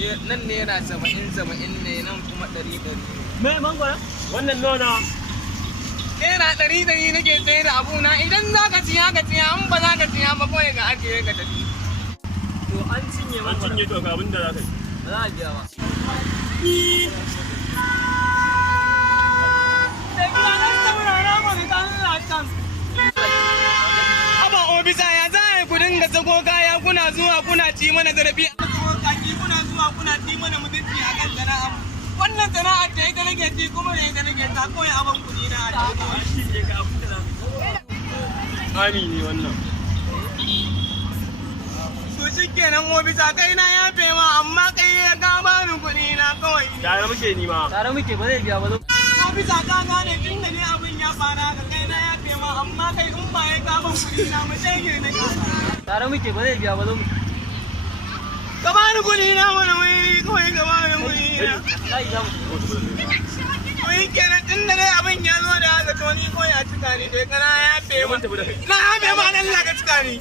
Nan naira 70 ne, nan kuma 100. Me mangwara? Wannan nona. Naira 100 nake sayar da abuna. Idan za ka siya ka siya, in ba za ka siya ba kawai ka ajiye ka tafi. To an cinye mangwara. An cinye to ga abin da za ka yi. Ba za a biya ba. Aba obisa ya za a yi ku dinga sako kaya kuna zuwa kuna ci mana zarafi. Kuna zuwa kuna ci mana mutunci a kan sana'a. Wannan sana'a ta ita nake ci kuma da ita nake ta kawai abin kuɗi na a cikin. Ami ne wannan. To shi kenan obisa kai na yafe ma amma kai ya ka bani kuɗi na kawai. Tare muke ni ma. Tare muke ba zai biya ba. Obisa ka gane tun da ne abin ya fara ga kai na yafe ma amma kai in ba ya ka ban kuɗi na mu shege na ka. Tare muke ba zai biya ba zo mu. Ka bani kuɗi na wani wuri kawai ka bani kuɗi na. Wai kenan tun da dai abin ya zo da haka to ni kawai a cika ni dai kana yafe ma. Na yafe ma Allah ka cika ni.